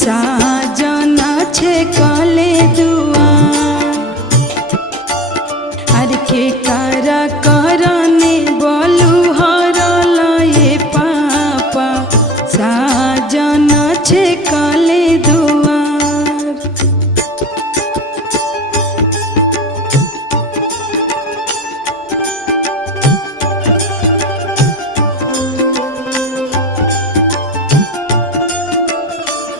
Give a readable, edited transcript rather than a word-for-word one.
साजन छे कले दुआर आर के कारा करने बोलू हरल ये पापा साजन छे कले